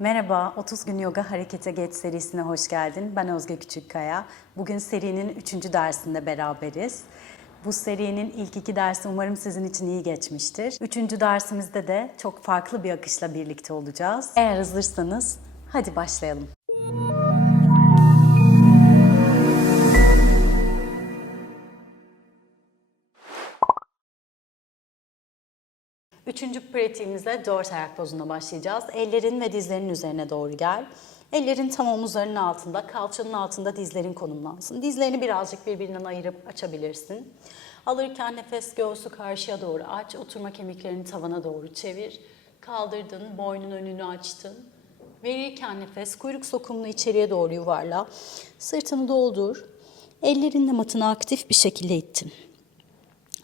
Merhaba, 30 gün yoga harekete geç serisine hoş geldin. Ben Özge Küçükkaya. Bugün serinin 3. dersinde beraberiz. Bu serinin ilk iki dersi umarım sizin için iyi geçmiştir. Üçüncü dersimizde de çok farklı bir akışla birlikte olacağız. Eğer hazırsanız hadi başlayalım. Üçüncü pratiğimizle dört ayak pozuna başlayacağız. Ellerin ve dizlerin üzerine doğru gel. Ellerin tam omuzlarının altında, kalçanın altında dizlerin konumlansın. Dizlerini birazcık birbirinden ayırıp açabilirsin. Alırken nefes göğsü karşıya doğru aç. Oturma kemiklerini tavana doğru çevir. Kaldırdın, boynun önünü açtın. Verirken nefes kuyruk sokumunu içeriye doğru yuvarla. Sırtını doldur. Ellerinle matını aktif bir şekilde ittin.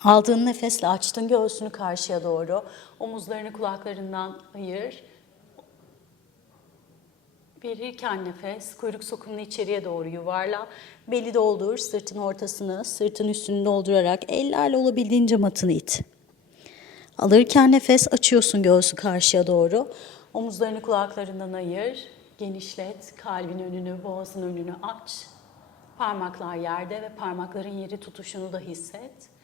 Aldığın nefesle açtın göğsünü karşıya doğru. Omuzlarını kulaklarından ayır. Verirken nefes, kuyruk sokumunu içeriye doğru yuvarla. Beli doldur, sırtın ortasını, sırtın üstünü doldurarak ellerle olabildiğince matını it. Alırken nefes açıyorsun göğsü karşıya doğru. Omuzlarını kulaklarından ayır. Genişlet, kalbin önünü, boğazın önünü aç. Parmaklar yerde ve parmakların yeri tutuşunu da hisset.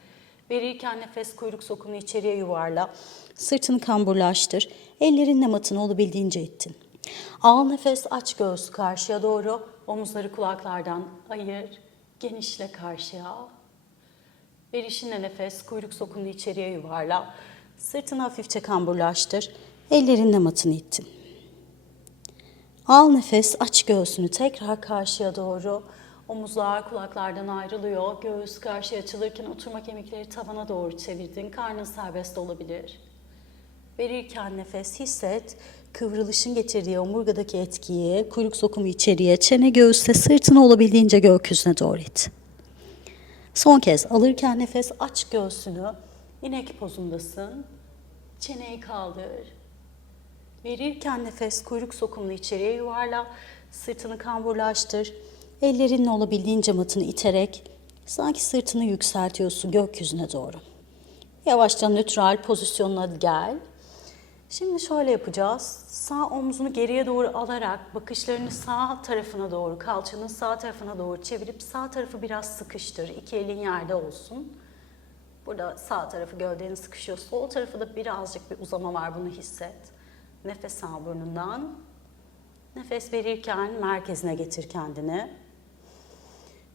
Verirken nefes kuyruk sokunu içeriye yuvarla. Sırtını kamburlaştır. Ellerinle matını olabildiğince ittin. Al nefes aç göğsü karşıya doğru. Omuzları kulaklardan ayır. Genişle karşıya. Verişinle nefes kuyruk sokunu içeriye yuvarla. Sırtını hafifçe kamburlaştır. Ellerinle matını ittin. Al nefes, aç göğsünü tekrar karşıya doğru. Omuzlar kulaklardan ayrılıyor. Göğüs karşıya açılırken oturma kemikleri tavana doğru çevirdin. Karnın serbest olabilir. Verirken nefes hisset. Kıvrılışın getirdiği omurgadaki etkiyi, kuyruk sokumu içeriye, çene göğüste, sırtını olabildiğince gökyüzüne doğru it. Son kez alırken nefes aç göğsünü. İnek pozundasın. Çeneyi kaldır. Verirken nefes kuyruk sokumunu içeriye yuvarla, sırtını kamburlaştır. Ellerinle olabildiğince matını iterek sanki sırtını yükseltiyorsun gökyüzüne doğru. Yavaşça nötral pozisyonuna gel. Şimdi şöyle yapacağız. Sağ omzunu geriye doğru alarak bakışlarını sağ tarafına doğru, kalçanın sağ tarafına doğru çevirip sağ tarafı biraz sıkıştır. İki elin yerde olsun. Burada sağ tarafı gövdenin sıkışıyor. Sol tarafı da birazcık bir uzama var bunu hisset. Nefes al burnundan. Nefes verirken merkezine getir kendini.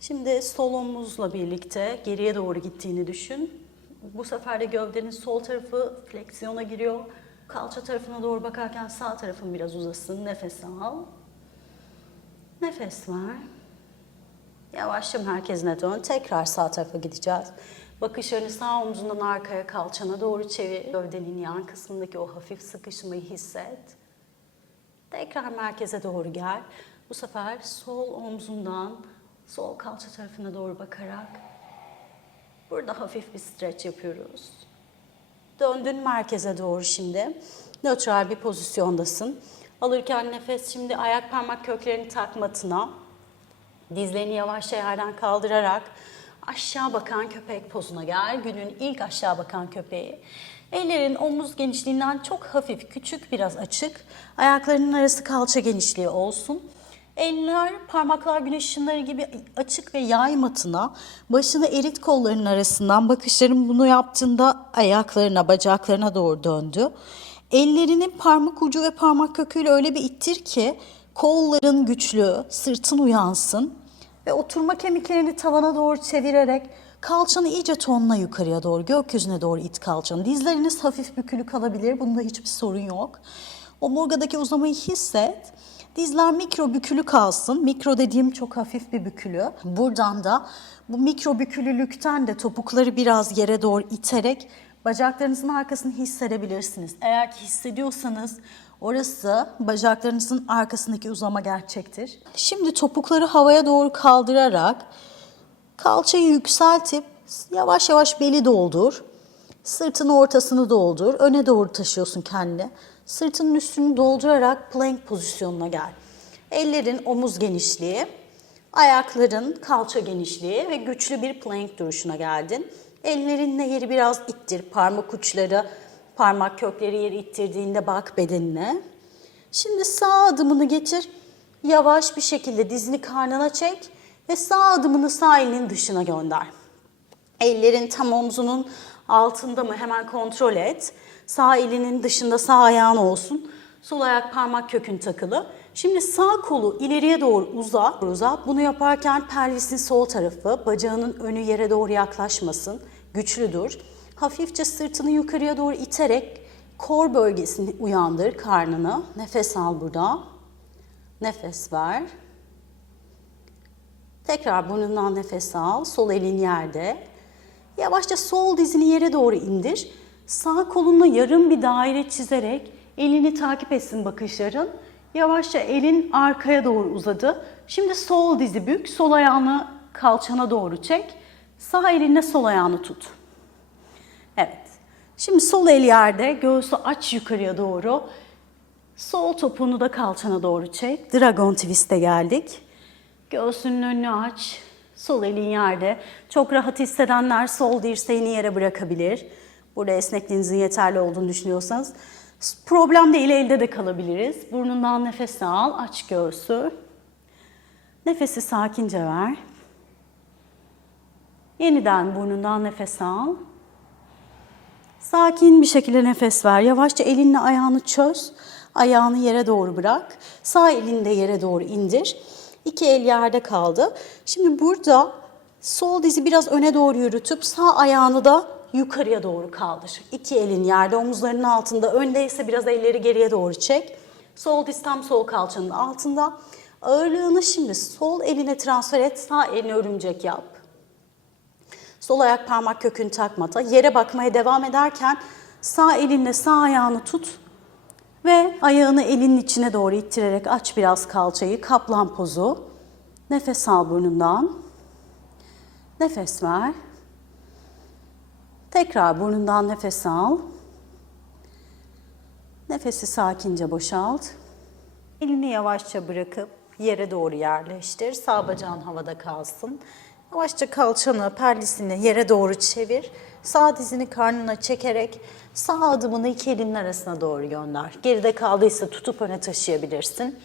Şimdi sol omuzla birlikte geriye doğru gittiğini düşün. Bu sefer de gövdenin sol tarafı fleksiyona giriyor. Kalça tarafına doğru bakarken sağ tarafın biraz uzasın. Nefes al. Nefes ver. Yavaşça merkezine dön. Tekrar sağ tarafa gideceğiz. Bakışlarını sağ omzundan arkaya kalçana doğru çevir. Gövdenin yan kısmındaki o hafif sıkışmayı hisset. Tekrar merkeze doğru gel. Bu sefer sol omzundan sol kalça tarafına doğru bakarak burada hafif bir stretch yapıyoruz. Döndün merkeze doğru şimdi. Nötral bir pozisyondasın. Alırken nefes şimdi ayak parmak köklerini tak matına. Dizlerini yavaşça yerden kaldırarak aşağı bakan köpek pozuna gel. Günün ilk aşağı bakan köpeği. Ellerin omuz genişliğinden çok hafif, küçük biraz açık. Ayaklarının arası kalça genişliği olsun. Eller, parmaklar güneş ışınları gibi açık ve yay matına. Başını erit kollarının arasından bakışların bunu yaptığında ayaklarına, bacaklarına doğru döndü. Ellerinin parmak ucu ve parmak köküyle öyle bir ittir ki kolların güçlü, sırtın uyansın ve oturma kemiklerini tavana doğru çevirerek kalçanı iyice tonla yukarıya doğru, gökyüzüne doğru it kalçanı. Dizleriniz hafif bükülü kalabilir, bunda hiçbir sorun yok. Omurgadaki uzamayı hisset. Dizler mikro bükülü kalsın. Mikro dediğim çok hafif bir bükülü. Buradan da bu mikro bükülülükten de topukları biraz yere doğru iterek bacaklarınızın arkasını hissedebilirsiniz. Eğer ki hissediyorsanız orası bacaklarınızın arkasındaki uzama gerçektir. Şimdi topukları havaya doğru kaldırarak kalçayı yükseltip yavaş yavaş beli doldur. Sırtın ortasını doldur. Öne doğru taşıyorsun kendini. Sırtının üstünü doldurarak plank pozisyonuna gel. Ellerin omuz genişliği, ayakların kalça genişliği ve güçlü bir plank duruşuna geldin. Ellerinle yeri biraz ittir. Parmak uçları, parmak kökleri yeri ittirdiğinde bak bedenine. Şimdi sağ adımını getir. Yavaş bir şekilde dizini karnına çek ve sağ adımını sağ elinin dışına gönder. Ellerin tam omzunun altında mı hemen kontrol et. Sağ elinin dışında sağ ayağın olsun. Sol ayak parmak kökün takılı. Şimdi sağ kolu ileriye doğru uzat. uzat. Bunu yaparken pelvisin sol tarafı, bacağının önü yere doğru yaklaşmasın. Güçlü dur. Hafifçe sırtını yukarıya doğru iterek kor bölgesini uyandır karnını. Nefes al burada. Nefes ver. Tekrar burnundan nefes al. Sol elin yerde. Yavaşça sol dizini yere doğru indir. Sağ kolunla yarım bir daire çizerek elini takip etsin bakışların. Yavaşça elin arkaya doğru uzadı. Şimdi sol dizi bük, sol ayağını kalçana doğru çek. Sağ elinle sol ayağını tut. Evet. Şimdi sol el yerde, göğsü aç yukarıya doğru. Sol topunu da kalçana doğru çek. Dragon twist'e geldik. Göğsünün önünü aç. Sol elin yerde. Çok rahat hissedenler sol dirseğini yere bırakabilir. Burada esnekliğinizin yeterli olduğunu düşünüyorsanız. Problem değil, elde de kalabiliriz. Burnundan nefes al, aç göğsü. Nefesi sakince ver. Yeniden burnundan nefes al. Sakin bir şekilde nefes ver. Yavaşça elinle ayağını çöz. Ayağını yere doğru bırak. Sağ elini de yere doğru indir. İki el yerde kaldı. Şimdi burada sol dizi biraz öne doğru yürütüp sağ ayağını da yukarıya doğru kaldır. İki elin yerde, omuzlarının altında. Öndeyse biraz elleri geriye doğru çek. Sol diz tam sol kalçanın altında. Ağırlığını şimdi sol eline transfer et. Sağ elini örümcek yap. Sol ayak parmak kökünü takmata. Yere bakmaya devam ederken sağ elinle sağ ayağını tut ve ayağını elinin içine doğru ittirerek aç biraz kalçayı. Kaplan pozu. Nefes al burnundan. Nefes ver. Tekrar burnundan nefes al. Nefesi sakince boşalt. Elini yavaşça bırakıp yere doğru yerleştir. Sağ bacağın havada kalsın. Yavaşça kalçanı, perlisini yere doğru çevir. Sağ dizini karnına çekerek sağ adımını iki elinin arasına doğru gönder. Geride kaldıysa tutup öne taşıyabilirsin.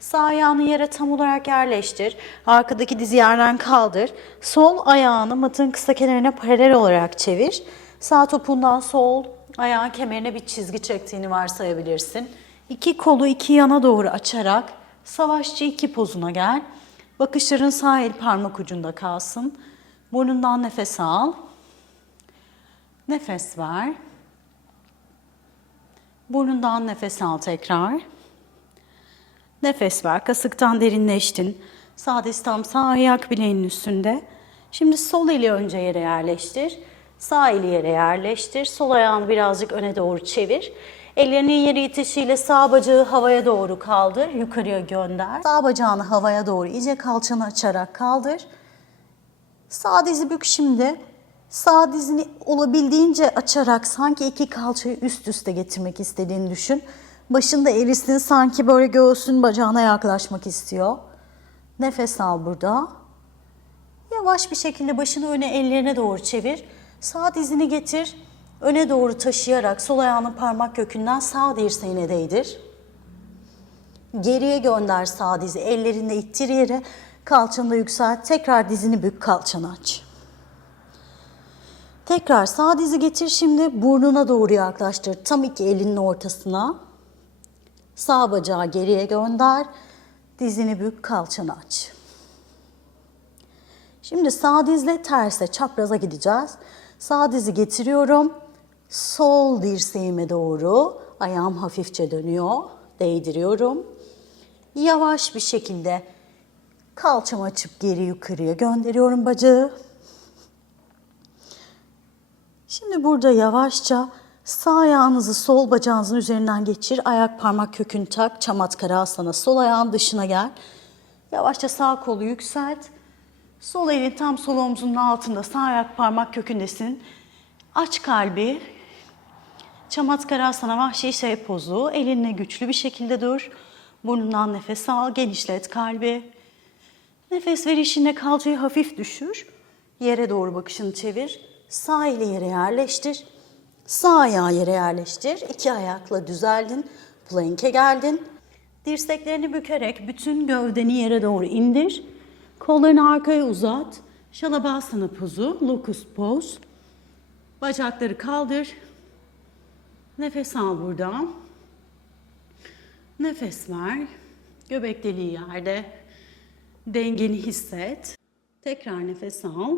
Sağ ayağını yere tam olarak yerleştir. Arkadaki dizi yerden kaldır. Sol ayağını matın kısa kenarına paralel olarak çevir. Sağ topundan sol ayağın kemerine bir çizgi çektiğini varsayabilirsin. İki kolu iki yana doğru açarak savaşçı iki pozuna gel. Bakışların sağ el parmak ucunda kalsın. Burnundan nefes al. Nefes ver. Burnundan nefes al tekrar. Nefes ver. Kasıktan derinleştin. Sağ diz tam sağ ayak bileğinin üstünde. Şimdi sol eli önce yere yerleştir. Sağ eli yere yerleştir. Sol ayağını birazcık öne doğru çevir. Ellerinin yere itişiyle sağ bacağı havaya doğru kaldır. Yukarıya gönder. Sağ bacağını havaya doğru iyice kalçanı açarak kaldır. Sağ dizi bük şimdi. Sağ dizini olabildiğince açarak sanki iki kalçayı üst üste getirmek istediğini düşün. Başında erisin sanki böyle göğsün bacağına yaklaşmak istiyor. Nefes al burada. Yavaş bir şekilde başını öne ellerine doğru çevir. Sağ dizini getir. Öne doğru taşıyarak sol ayağının parmak kökünden sağ dirseğine değdir. Geriye gönder sağ dizi. Ellerinde ittir yere. Kalçanı yükselt. Tekrar dizini bük kalçanı aç. Tekrar sağ dizi getir şimdi. Burnuna doğru yaklaştır. Tam iki elinin ortasına. Sağ bacağı geriye gönder. Dizini bük kalçanı aç. Şimdi sağ dizle terse çapraza gideceğiz. Sağ dizi getiriyorum. Sol dirseğime doğru ayağım hafifçe dönüyor. Değdiriyorum. Yavaş bir şekilde kalçamı açıp geri yukarıya gönderiyorum bacağı. Şimdi burada yavaşça sağ ayağınızı sol bacağınızın üzerinden geçir. Ayak parmak kökünü tak. Çamatkara asana. Sol ayağın dışına gel. Yavaşça sağ kolu yükselt. Sol elin tam sol omzunun altında. Sağ ayak parmak kökündesin. Aç kalbi. Çamatkara asana vahşi şey pozu. Elinle güçlü bir şekilde dur. Burnundan nefes al. Genişlet kalbi. Nefes verişinde kalçayı hafif düşür. Yere doğru bakışını çevir. Sağ eli yere yerleştir. Sağ ayağı yere yerleştir. İki ayakla düzeldin. Plank'e geldin. Dirseklerini bükerek bütün gövdeni yere doğru indir. Kollarını arkaya uzat. Şalabhasana pozu, locust pose. Bacakları kaldır. Nefes al buradan. Nefes ver. Göbek deliği yerde. Dengeni hisset. Tekrar nefes al.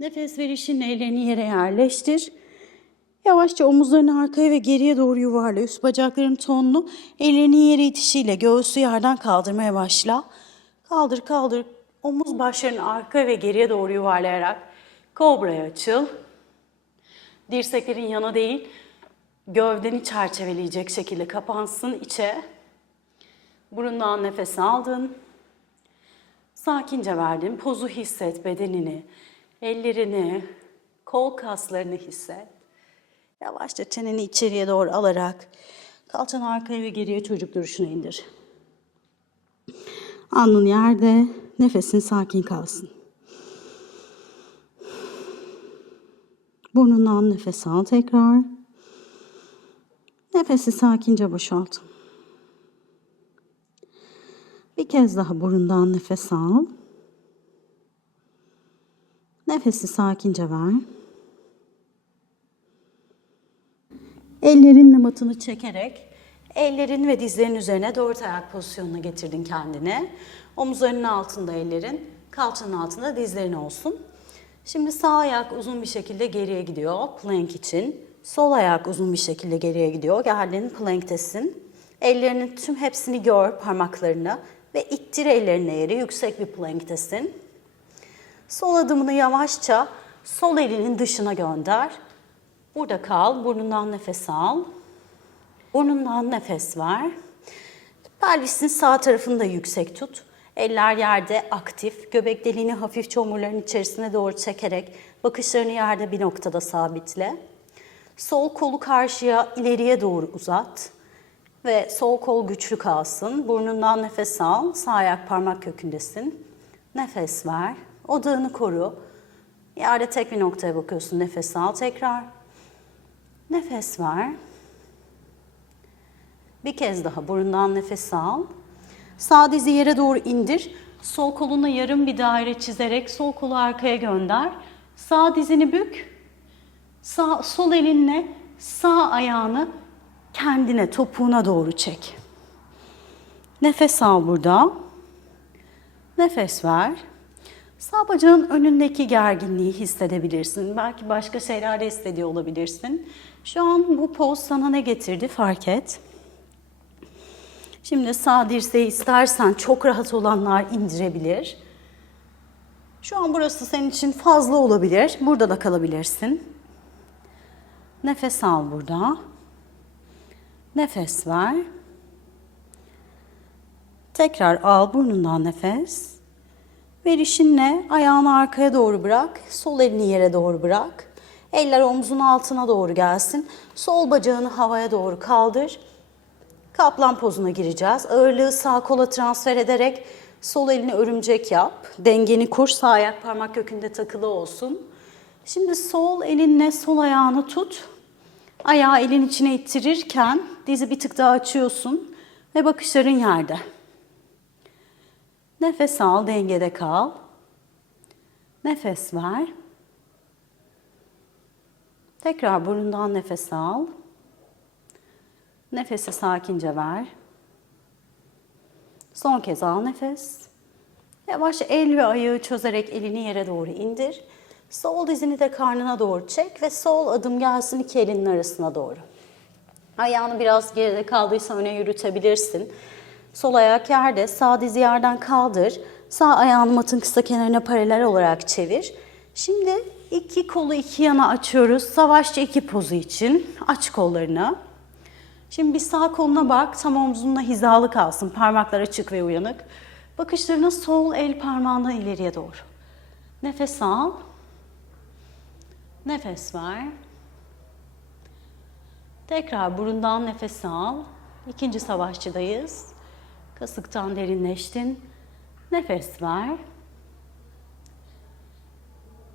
Nefes verişinle ellerini yere yerleştir. Yavaşça omuzlarını arkaya ve geriye doğru yuvarla. Üst bacakların tonlu. Ellerini yere itişiyle göğsü yerden kaldırmaya başla. Kaldır kaldır. Omuz başlarını arkaya ve geriye doğru yuvarlayarak kobraya açıl. Dirseklerin yana değil, gövdeni çerçeveleyecek şekilde kapansın içe. Burundan nefes aldın. Sakince verdin. Pozu hisset bedenini, ellerini, kol kaslarını hisset. Yavaşça çeneni içeriye doğru alarak kalçanı arkaya ve geriye çocuk duruşuna indir. Alnın yerde, nefesin sakin kalsın. Burnundan nefes al tekrar. Nefesi sakince boşalt. Bir kez daha burundan nefes al. Nefesi sakince ver. Ellerinle matını çekerek ellerin ve dizlerin üzerine dört ayak pozisyonuna getirdin kendini. Omuzlarının altında ellerin, kalçanın altında dizlerin olsun. Şimdi sağ ayak uzun bir şekilde geriye gidiyor plank için. Sol ayak uzun bir şekilde geriye gidiyor. Geldin planktesin. Ellerinin tüm hepsini gör parmaklarını ve ittir ellerini yere yüksek bir planktesin. Sol adımını yavaşça sol elinin dışına gönder. Burada kal. Burnundan nefes al. Burnundan nefes ver. Pelvisin sağ tarafını da yüksek tut. Eller yerde aktif. Göbek deliğini hafifçe omurların içerisine doğru çekerek bakışlarını yerde bir noktada sabitle. Sol kolu karşıya ileriye doğru uzat. Ve sol kol güçlü kalsın. Burnundan nefes al. Sağ ayak parmak kökündesin. Nefes ver. Odağını koru. Yerde tek bir noktaya bakıyorsun. Nefes al tekrar. Nefes ver. Bir kez daha burundan nefes al. Sağ dizi yere doğru indir. Sol koluna yarım bir daire çizerek sol kolu arkaya gönder. Sağ dizini bük. Sağ, sol elinle sağ ayağını kendine, topuğuna doğru çek. Nefes al burada. Nefes ver. Sağ bacağın önündeki gerginliği hissedebilirsin. Belki başka şeyler de hissediyor olabilirsin. Şu an bu poz sana ne getirdi fark et. Şimdi sağ dirseği istersen çok rahat olanlar indirebilir. Şu an burası senin için fazla olabilir. Burada da kalabilirsin. Nefes al burada. Nefes ver. Tekrar al burnundan nefes. Verişinle ayağını arkaya doğru bırak. Sol elini yere doğru bırak. Eller omzun altına doğru gelsin. Sol bacağını havaya doğru kaldır. Kaplan pozuna gireceğiz. Ağırlığı sağ kola transfer ederek sol elini örümcek yap. Dengeni kur. Sağ ayak parmak kökünde takılı olsun. Şimdi sol elinle sol ayağını tut. Ayağı elin içine ittirirken dizi bir tık daha açıyorsun ve bakışların yerde. Nefes al, dengede kal. Nefes ver. Tekrar burundan nefes al. Nefesi sakince ver. Son kez al nefes. Yavaş el ve ayağı çözerek elini yere doğru indir. Sol dizini de karnına doğru çek ve sol adım gelsin iki elinin arasına doğru. Ayağını biraz geride kaldıysa öne yürütebilirsin. Sol ayak yerde, sağ dizi yerden kaldır. Sağ ayağını matın kısa kenarına paralel olarak çevir. Şimdi iki kolu iki yana açıyoruz. Savaşçı iki pozu için. Aç kollarını. Şimdi bir sağ koluna bak. Tam omzunla hizalı kalsın. Parmaklar açık ve uyanık. Bakışlarını sol el parmağından ileriye doğru. Nefes al. Nefes ver. Tekrar burundan nefes al. İkinci savaşçıdayız. Kasıktan derinleştin. Nefes ver.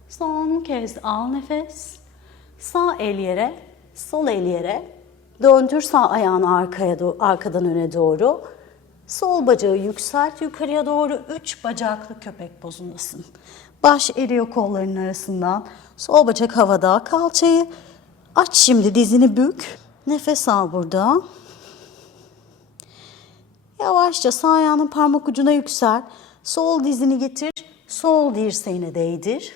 Son kez al nefes. Sağ el yere, sol el yere. Döndür sağ ayağını arkaya do- arkadan öne doğru. Sol bacağı yükselt yukarıya doğru. Üç bacaklı köpek pozundasın. Baş eriyor kolların arasından. Sol bacak havada. Kalçayı aç şimdi dizini bük. Nefes al burada. Yavaşça sağ ayağının parmak ucuna yüksel. Sol dizini getir. Sol dirseğine değdir.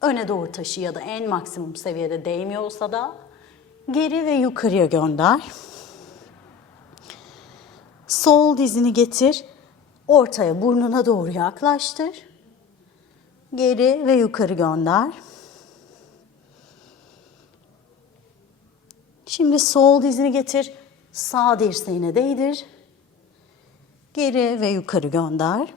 Öne doğru taşı ya da en maksimum seviyede değmiyorsa da geri ve yukarıya gönder. Sol dizini getir. Ortaya burnuna doğru yaklaştır. Geri ve yukarı gönder. Şimdi sol dizini getir. Sağ dirseğine değdir. Geri ve yukarı gönder.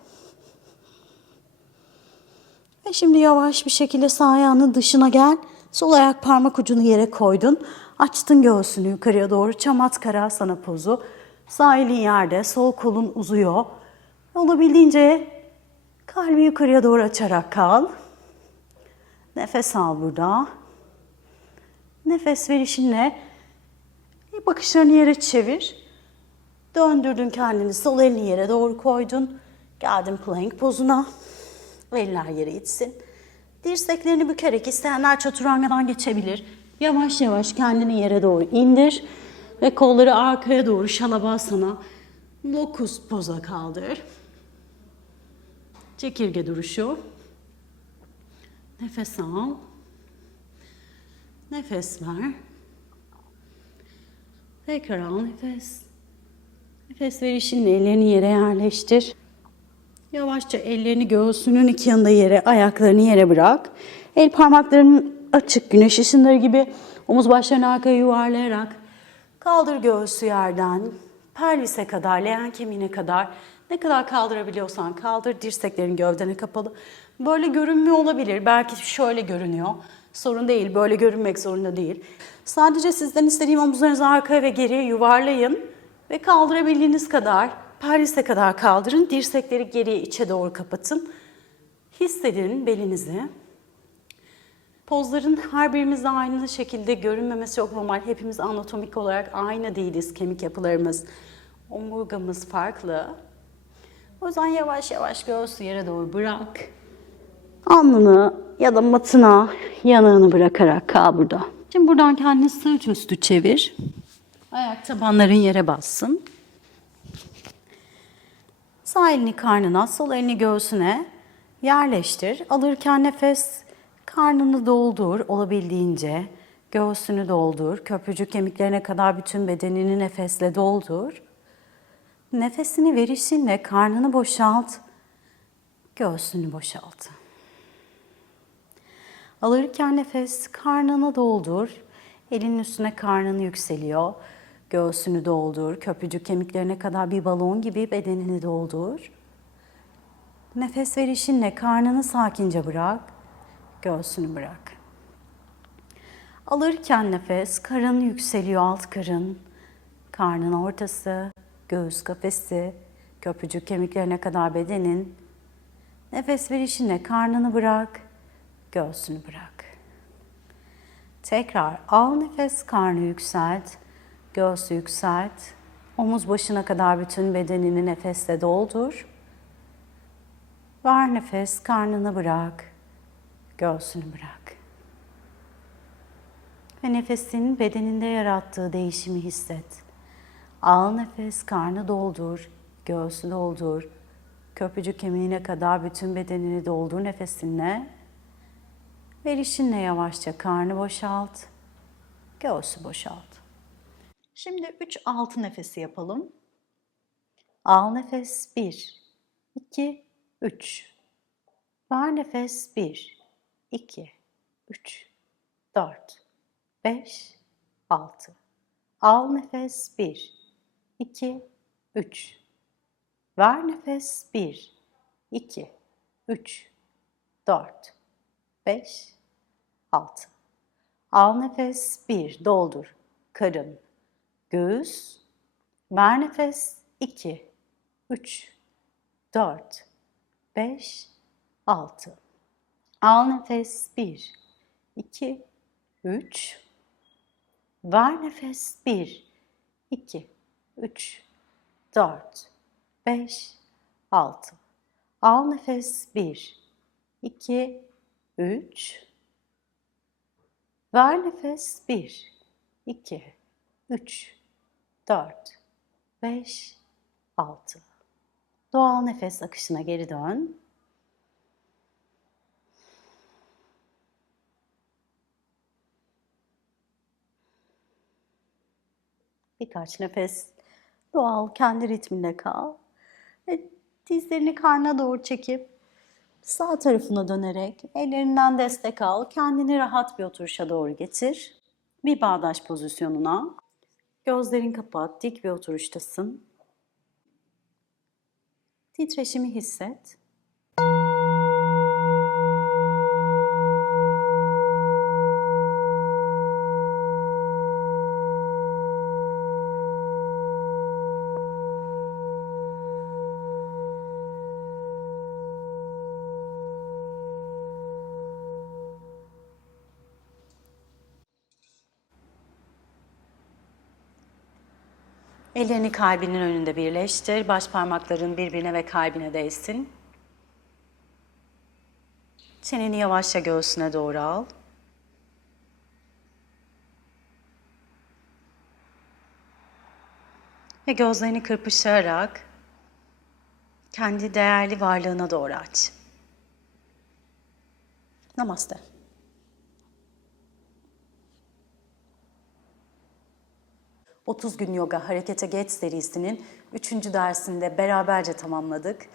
Ve şimdi yavaş bir şekilde sağ ayağının dışına gel. Sol ayak parmak ucunu yere koydun. Açtın göğsünü yukarıya doğru. Çamat karasana pozu. Sağ elin yerde, sol kolun uzuyor. Olabildiğince kalbi yukarıya doğru açarak kal. Nefes al burada. Nefes verişinle bakışlarını yere çevir. Döndürdün kendini, sol elini yere doğru koydun. Geldin plank pozuna. Eller yere itsin. Dirseklerini bükerek isteyenler çaturangadan geçebilir. Yavaş yavaş kendini yere doğru indir. Ve kolları arkaya doğru şalabasana. Lokus poza kaldır. Çekirge duruşu. Nefes al. Nefes ver. Tekrar al nefes. Nefes verişinle ellerini yere yerleştir. Yavaşça ellerini göğsünün iki yanında yere, ayaklarını yere bırak. El parmaklarının açık, güneş ışınları gibi omuz başlarını arkaya yuvarlayarak kaldır göğsü yerden. Pelvise kadar, leğen kemiğine kadar ne kadar kaldırabiliyorsan kaldır. Dirseklerin gövdene kapalı. Böyle görünmüyor olabilir. Belki şöyle görünüyor. Sorun değil. Böyle görünmek zorunda değil. Sadece sizden istediğim omuzlarınızı arkaya ve geriye yuvarlayın. Ve kaldırabildiğiniz kadar, pelvise kadar kaldırın. Dirsekleri geriye içe doğru kapatın. Hissedin belinizi. Pozların her birimizde aynı şekilde görünmemesi çok normal. Hepimiz anatomik olarak aynı değiliz. Kemik yapılarımız, omurgamız farklı. O yüzden yavaş yavaş göğsü yere doğru bırak. Alnını ya da matına yanağını bırakarak kal burada. Şimdi buradan kendini sırt üstü çevir. Ayak tabanların yere bassın. Sağ elini karnına, sol elini göğsüne yerleştir. Alırken nefes karnını doldur olabildiğince. Göğsünü doldur. Köprücük kemiklerine kadar bütün bedenini nefesle doldur. Nefesini verişinle karnını boşalt. Göğsünü boşalt. Alırken nefes karnını doldur. Elinin üstüne karnını yükseliyor. Göğsünü doldur. Köprücük kemiklerine kadar bir balon gibi bedenini doldur. Nefes verişinle karnını sakince bırak. Göğsünü bırak. Alırken nefes karın yükseliyor alt karın. Karnın ortası, göğüs kafesi, köprücük kemiklerine kadar bedenin. Nefes verişinle karnını bırak, göğsünü bırak. Tekrar al nefes, karnı yükselt, göğsü yükselt. Omuz başına kadar bütün bedenini nefesle doldur. Ver nefes, karnını bırak, göğsünü bırak. Ve nefesin bedeninde yarattığı değişimi hisset. Al nefes, karnı doldur, göğsü doldur. Köprücük kemiğine kadar bütün bedenini doldur nefesinle. Verişinle yavaşça karnı boşalt, göğsü boşalt. Şimdi 3 altı nefesi yapalım. Al nefes 1, 2, 3. Ver nefes 1, 2, 3, 4, 5, 6. Al nefes 1, 2, 3. Ver nefes 1, 2, 3, 4, 5, 6. Al nefes 1, doldur. Karın, göğüs. Ver nefes 2, 3, 4, 5, 6. Al nefes 1, 2, 3. Ver nefes 1, 2, 3, 4, 5, 6. Al nefes 1, 2, 3. Ver nefes 1, 2, 3, 4, 5, 6. Doğal nefes akışına geri dön. Birkaç nefes doğal kendi ritminde kal. Ve dizlerini karnına doğru çekip sağ tarafına dönerek ellerinden destek al. Kendini rahat bir oturuşa doğru getir. Bir bağdaş pozisyonuna. Gözlerin kapat, dik bir oturuştasın. Titreşimi hisset. Ellerini kalbinin önünde birleştir. Baş parmakların birbirine ve kalbine değsin. Çeneni yavaşça göğsüne doğru al. Ve gözlerini kırpıştırarak kendi değerli varlığına doğru aç. Namaste. ...30 gün yoga harekete geç serisinin 3. dersinde beraberce tamamladık.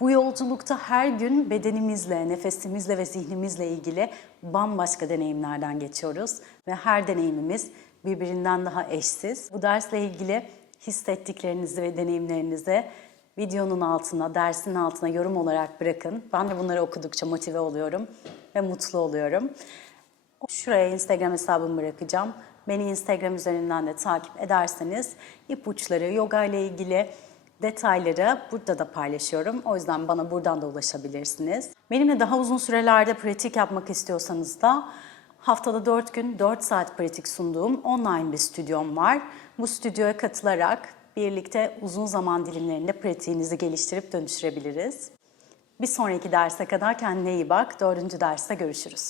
Bu yolculukta her gün bedenimizle, nefesimizle ve zihnimizle ilgili bambaşka deneyimlerden geçiyoruz. Ve her deneyimimiz birbirinden daha eşsiz. Bu dersle ilgili hissettiklerinizi ve deneyimlerinizi videonun altına, dersin altına yorum olarak bırakın. Ben de bunları okudukça motive oluyorum ve mutlu oluyorum. Şuraya Instagram hesabımı bırakacağım. Beni Instagram üzerinden de takip ederseniz ipuçları, yoga ile ilgili detayları burada da paylaşıyorum. O yüzden bana buradan da ulaşabilirsiniz. Benimle daha uzun sürelerde pratik yapmak istiyorsanız da haftada 4 gün 4 saat pratik sunduğum online bir stüdyom var. Bu stüdyoya katılarak birlikte uzun zaman dilimlerinde pratiğinizi geliştirip dönüştürebiliriz. Bir sonraki derse kadar kendine iyi bak. Dördüncü derste görüşürüz.